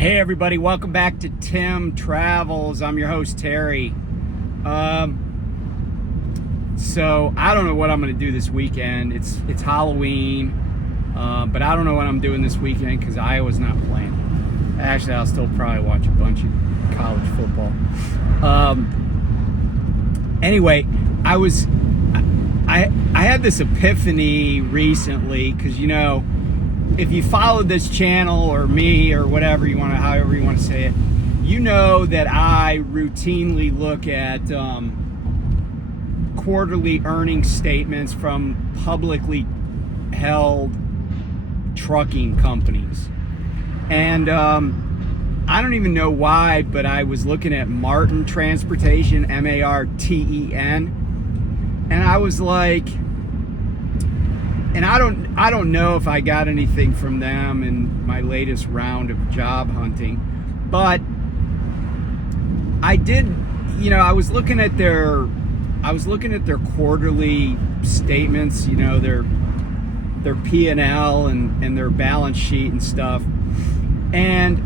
Hey everybody, welcome back to Tim Travels. I'm your host Terry. So I don't know what I'm gonna do this weekend. It's Halloween, but I don't know what I'm doing this weekend because Iowa's not playing. Actually, I'll still probably watch a bunch of college football. Anyway, I had this epiphany recently because if you followed this channel or me or whatever however you want to say it, you know that I routinely look at quarterly earnings statements from publicly held trucking companies. And I don't even know why, but I was looking at Marten Transportation, Marten, and I was like, and I don't know if I got anything from them in my latest round of job hunting, but I did, I was looking at their quarterly statements, their P&L and their balance sheet and stuff. And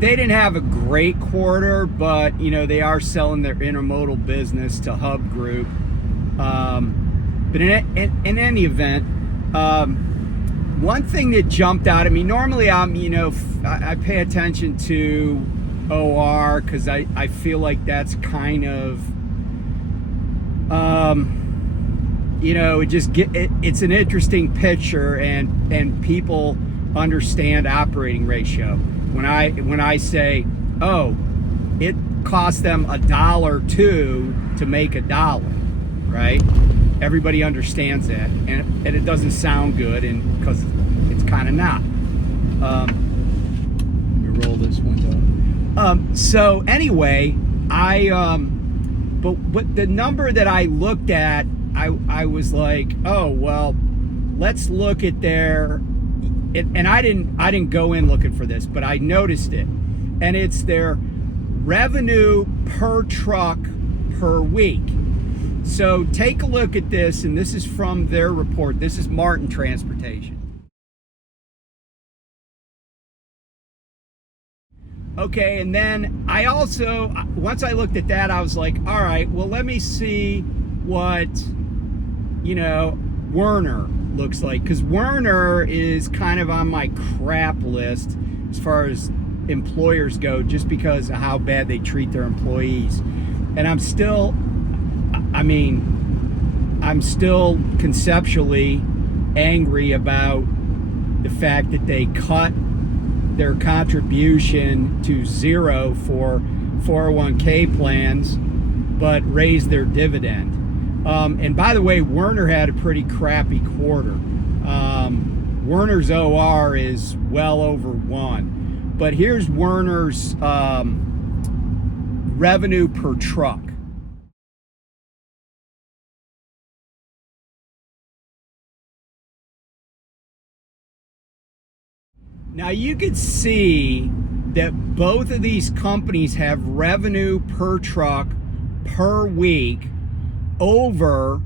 they didn't have a great quarter, but they are selling their intermodal business to Hub Group. But in any event, one thing that jumped out at me, normally I pay attention to OR because I feel like that's kind of, it's an interesting picture and people understand operating ratio. When I say, oh, it costs them $1.02 to make $1, right? Everybody understands that, and it doesn't sound good, and because it's kind of not. Let me roll this window. So anyway, but the number that I looked at, I was like, oh well, let's look at their, and I didn't go in looking for this, but I noticed it, and it's their revenue per truck per week. So take a look at this, and this is from their report. This is Marten Transportation. Okay, and then I also, once I looked at that, I was like, all right, well, let me see what, Werner looks like. Because Werner is kind of on my crap list as far as employers go, just because of how bad they treat their employees. And I'm still conceptually angry about the fact that they cut their contribution to zero for 401k plans, but raised their dividend. And by the way, Werner had a pretty crappy quarter. Werner's OR is well over 1. But here's Werner's revenue per truck. Now you can see that both of these companies have revenue per truck per week over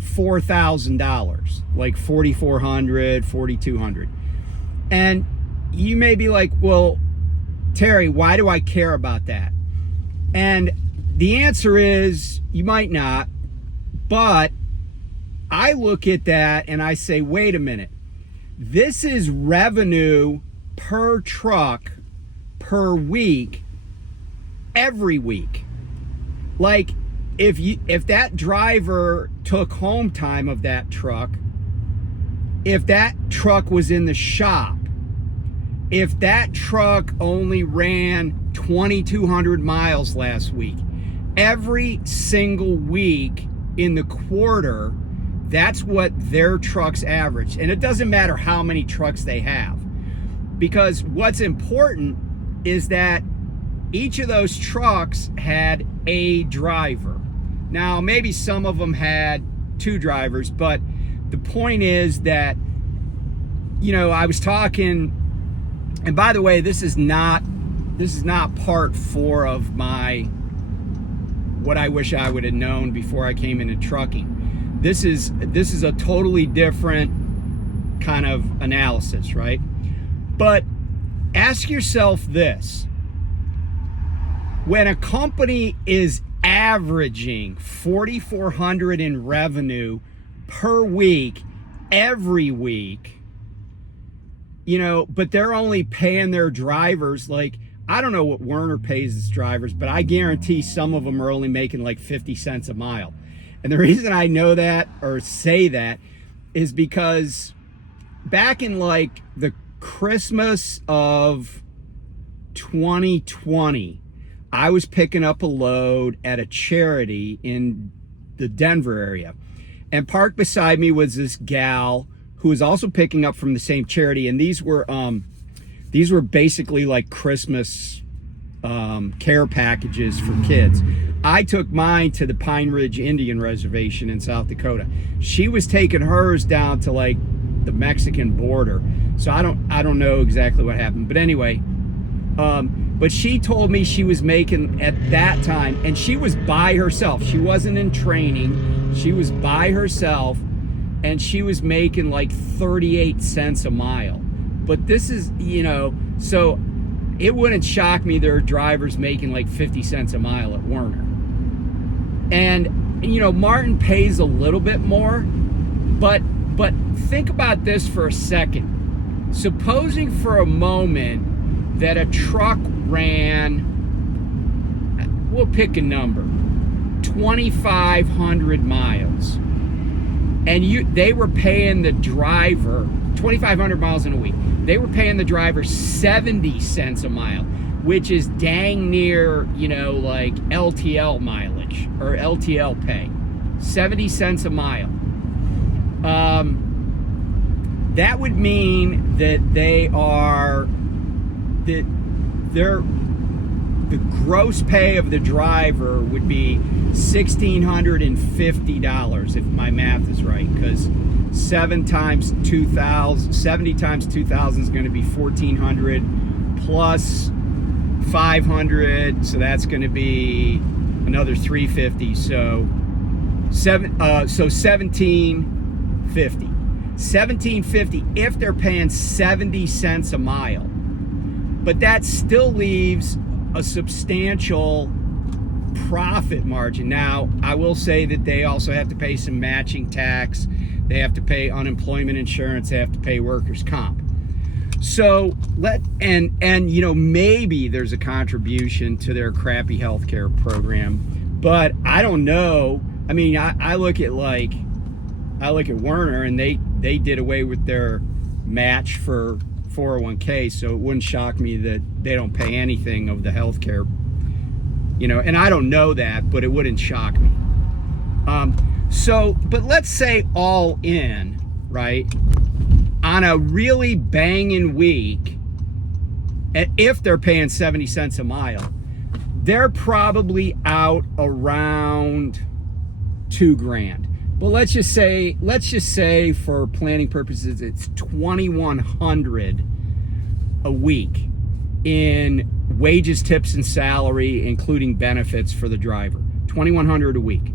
$4,000, like $4,400, $4,200. And you may be like, well, Terry, why do I care about that? And the answer is you might not, but I look at that and I say, wait a minute. This is revenue per truck per week every week. Like if that driver took home time of that truck, if that truck was in the shop, if that truck only ran 2,200 miles last week, every single week in the quarter, that's what their trucks average. And it doesn't matter how many trucks they have, because what's important is that each of those trucks had a driver. Now, maybe some of them had 2 drivers, but the point is that, I was talking, and by the way, this is not part 4 of my, what I wish I would have known before I came into trucking. This is a totally different kind of analysis, right? But ask yourself this. When a company is averaging $4,400 in revenue per week, every week, you know, but they're only paying their drivers, like, I don't know what Werner pays its drivers, but I guarantee some of them are only making like 50 cents a mile. And the reason I know that or say that is because back in like the Christmas of 2020, I was picking up a load at a charity in the Denver area. And parked beside me was this gal who was also picking up from the same charity. And these were basically like Christmas care packages for kids. I took mine to the Pine Ridge Indian Reservation in South Dakota. She was taking hers down to like the Mexican border. So I don't know exactly what happened. But anyway, but she told me she was making at that time, and she was by herself. She wasn't in training. She was by herself, and she was making like 38 cents a mile. But this is, you know, so it wouldn't shock me there are drivers making like 50 cents a mile at Werner. And, you know, Martin pays a little bit more, but think about this for a second. Supposing for a moment that a truck ran, we'll pick a number, 2,500 miles, and they were paying the driver 2,500 miles in a week. They were paying the driver 70 cents a mile, which is dang near, you know, like LTL mileage or LTL pay. 70 cents a mile. That would mean that the gross pay of the driver would be $1,650 if my math is right, because 70 times 2,000 is going to be 1,400 plus 500, so that's going to be another 350. So 1,750. 1,750 if they're paying 70 cents a mile. But that still leaves a substantial profit margin. Now, I will say that they also have to pay some matching tax. They have to pay unemployment insurance. They have to pay workers' comp. So and you know, maybe there's a contribution to their crappy healthcare program, but I don't know. I mean, I look at Werner, and they did away with their match for 401k, so it wouldn't shock me that they don't pay anything of the healthcare, you know, and I don't know that, but it wouldn't shock me. So, but let's say all in, right, on a really banging week, and if they're paying 70 cents a mile, they're probably out around $2,000. But let's just say for planning purposes, it's $2,100 a week in wages, tips, and salary, including benefits for the driver. $2,100 a week.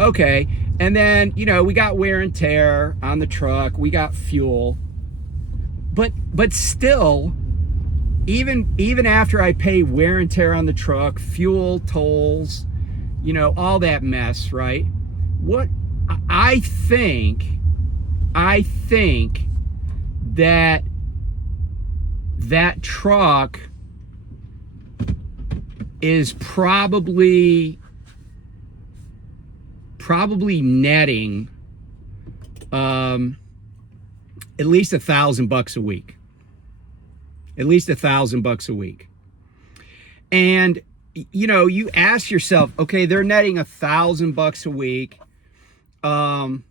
Okay, and then, you know, we got wear and tear on the truck, we got fuel, but still, even after I pay wear and tear on the truck, fuel, tolls, you know, all that mess, right? What I think that truck is probably netting at least $1,000 a week. At least $1,000 a week. And you know, you ask yourself, okay, they're netting $1,000 a week. And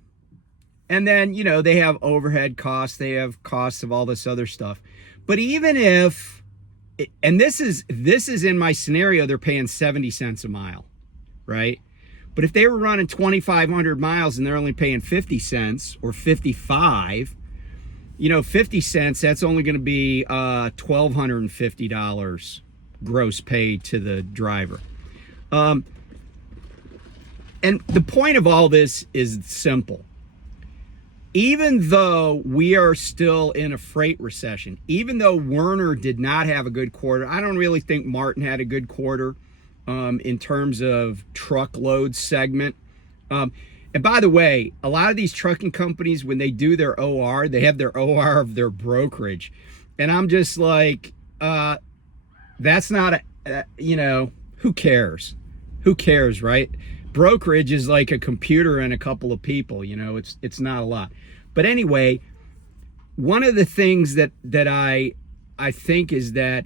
then, you know, they have overhead costs, they have costs of all this other stuff. But even if, and this is in my scenario, they're paying 70 cents a mile, right? But if they were running 2,500 miles and they're only paying 50 cents or 55, you know, 50 cents, that's only going to be $1,250 gross pay to the driver. And the point of all this is simple. even though we are still in a freight recession, even though Werner did not have a good quarter, I don't really think Martin had a good quarter in terms of truckload segment. And by the way, a lot of these trucking companies, when they do their OR, they have their OR of their brokerage. And I'm just like, that's not, who cares? Who cares, right? Brokerage is like a computer and a couple of people, it's not a lot. But anyway, one of the things that I think is that,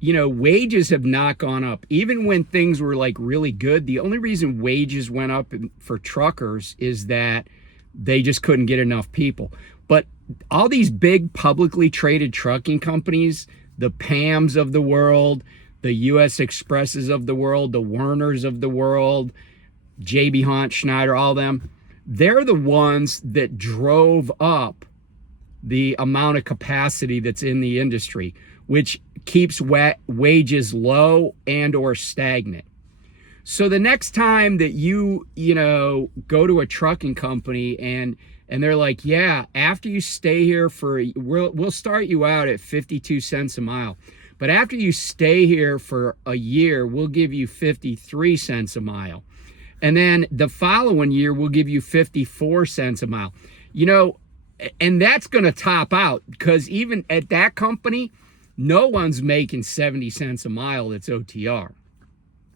wages have not gone up. Even when things were like really good, the only reason wages went up for truckers is that they just couldn't get enough people. But all these big publicly traded trucking companies, the PAMs of the world, the US Expresses of the world, the Werners of the world, JB Hunt, Schneider, all them, they're the ones that drove up the amount of capacity that's in the industry, which keeps wages low and or stagnant. So the next time that you go to a trucking company and they're like, yeah, after you stay here we'll start you out at 52 cents a mile, but after you stay here for a year, we'll give you 53 cents a mile. And then the following year, we'll give you 54 cents a mile. And that's going to top out, because even at that company, no one's making 70 cents a mile that's OTR,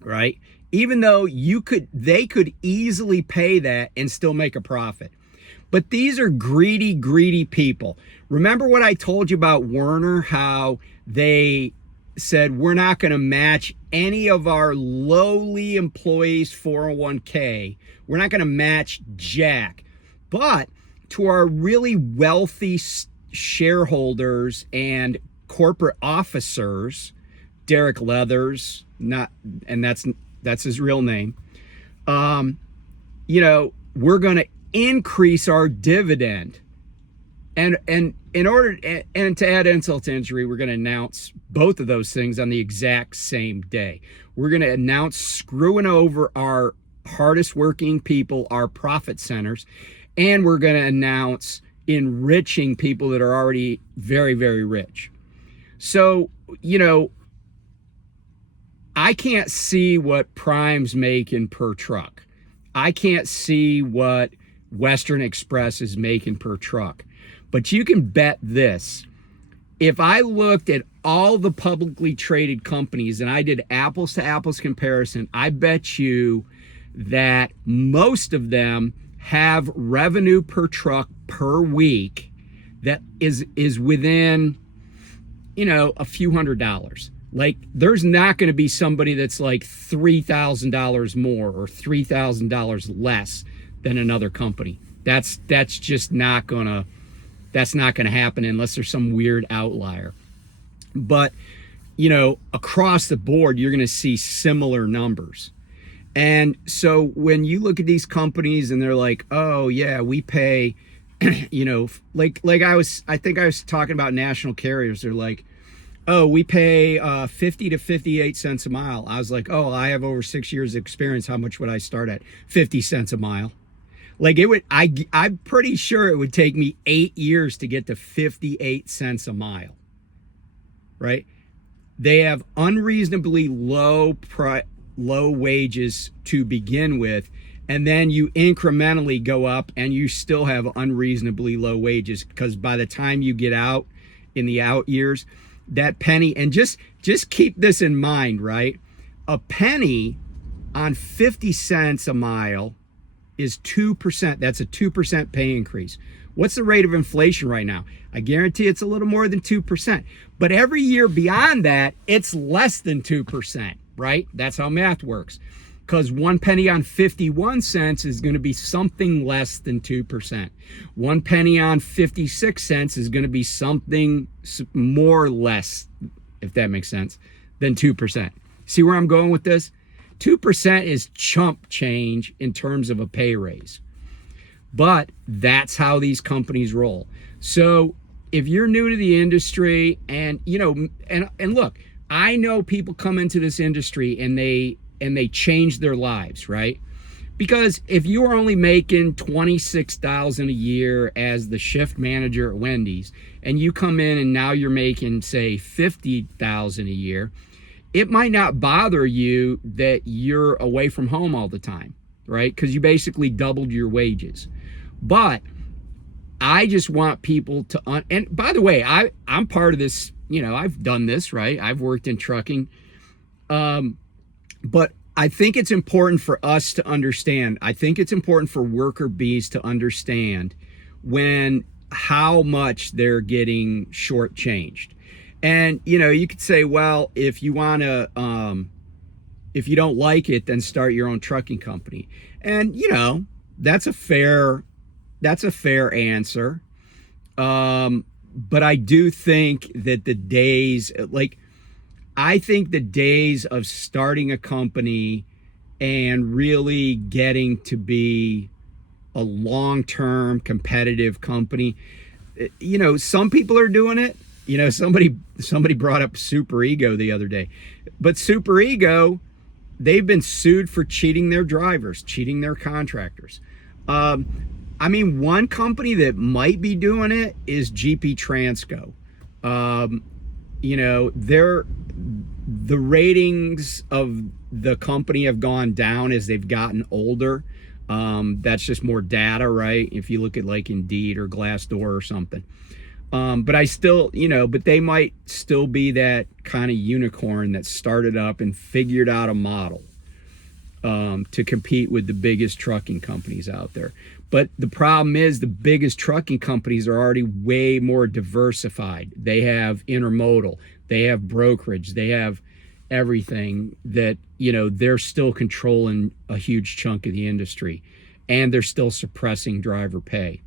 right? Even though they could easily pay that and still make a profit. But these are greedy people. Remember what I told you about Werner, how they said, we're not going to match any of our lowly employees' 401k. We're not going to match jack. But to our really wealthy shareholders and corporate officers, Derek Leathers, that's his real name, we're going to increase our dividend. And to add insult to injury, we're going to announce both of those things on the exact same day. We're going to announce screwing over our hardest working people, our profit centers, and we're going to announce enriching people that are already very, very rich. So, I can't see what Prime's making per truck. I can't see what Western Express is making per truck. But you can bet this. If I looked at all the publicly traded companies and I did apples to apples comparison, I bet you that most of them have revenue per truck per week that is within, a few $100s. Like, there's not going to be somebody that's like $3,000 more or $3,000 less than another company. That's just not going to happen unless there's some weird outlier. But, across the board, you're going to see similar numbers. And so when you look at these companies and they're like, oh yeah, we pay, I think I was talking about national carriers. They're like, oh, we pay 50 to 58 cents a mile. I was like, oh, I have over 6 years of experience. How much would I start at? 50 cents a mile. Like, I'm pretty sure it would take me 8 years to get to 58 cents a mile, right? They have unreasonably low wages to begin with, and then you incrementally go up and you still have unreasonably low wages, because by the time you get out in the out years, that penny, and just keep this in mind, right? A penny on 50 cents a mile is 2%. That's a 2% pay increase. What's the rate of inflation right now? I guarantee it's a little more than 2%. But every year beyond that, it's less than 2%, right? That's how math works. Because 1 penny on 51 cents is going to be something less than 2%. 1 penny on 56 cents is going to be something more or less, if that makes sense, than 2%. See where I'm going with this? 2% is chump change in terms of a pay raise. But that's how these companies roll. So if you're new to the industry and look, I know people come into this industry and they change their lives, right? Because if you are only making $26,000 a year as the shift manager at Wendy's, and you come in and now you're making, say, $50,000 a year, it might not bother you that you're away from home all the time, right? Because you basically doubled your wages. But I just want people to, and by the way, I'm part of this, I've done this, right? I've worked in trucking. But I think it's important for us to understand. I think it's important for worker bees to understand how much they're getting shortchanged. And, you could say, well, if you want to, if you don't like it, then start your own trucking company. And, that's a fair answer. But I do think that I think the days of starting a company and really getting to be a long-term competitive company, some people are doing it. Somebody brought up Super Ego the other day, but Super Ego, they've been sued for cheating their drivers, cheating their contractors. One company that might be doing it is GP Transco. The ratings of the company have gone down as they've gotten older. That's just more data, right? If you look at like Indeed or Glassdoor or something. But I still, but they might still be that kind of unicorn that started up and figured out a model to compete with the biggest trucking companies out there. But the problem is the biggest trucking companies are already way more diversified. They have intermodal, they have brokerage, they have everything that, they're still controlling a huge chunk of the industry, and they're still suppressing driver pay.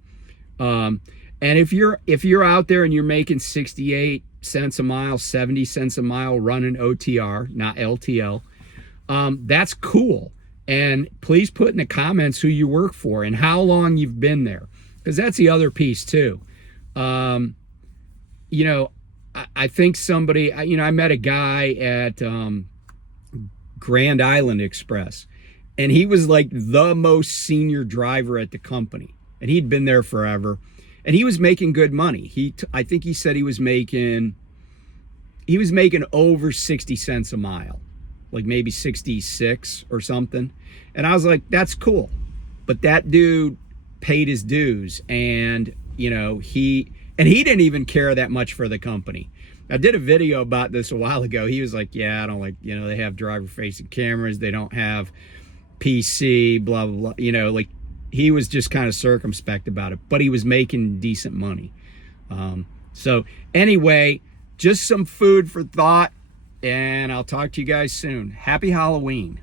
And if you're out there and you're making 68 cents a mile, 70 cents a mile running OTR, not LTL, that's cool. And please put in the comments who you work for and how long you've been there, because that's the other piece too. I think somebody, I met a guy at Grand Island Express, and he was like the most senior driver at the company, and he'd been there forever, and he was making good money. I think he said he was making over 60 cents a mile, like maybe 66 or something. And I was like, that's cool. But that dude paid his dues, and he didn't even care that much for the company. I did a video about this a while ago. He was like, yeah, I don't like, they have driver facing cameras, they don't have PC, blah blah blah. Like, he was just kind of circumspect about it, but he was making decent money. So anyway, just some food for thought, and I'll talk to you guys soon. Happy Halloween.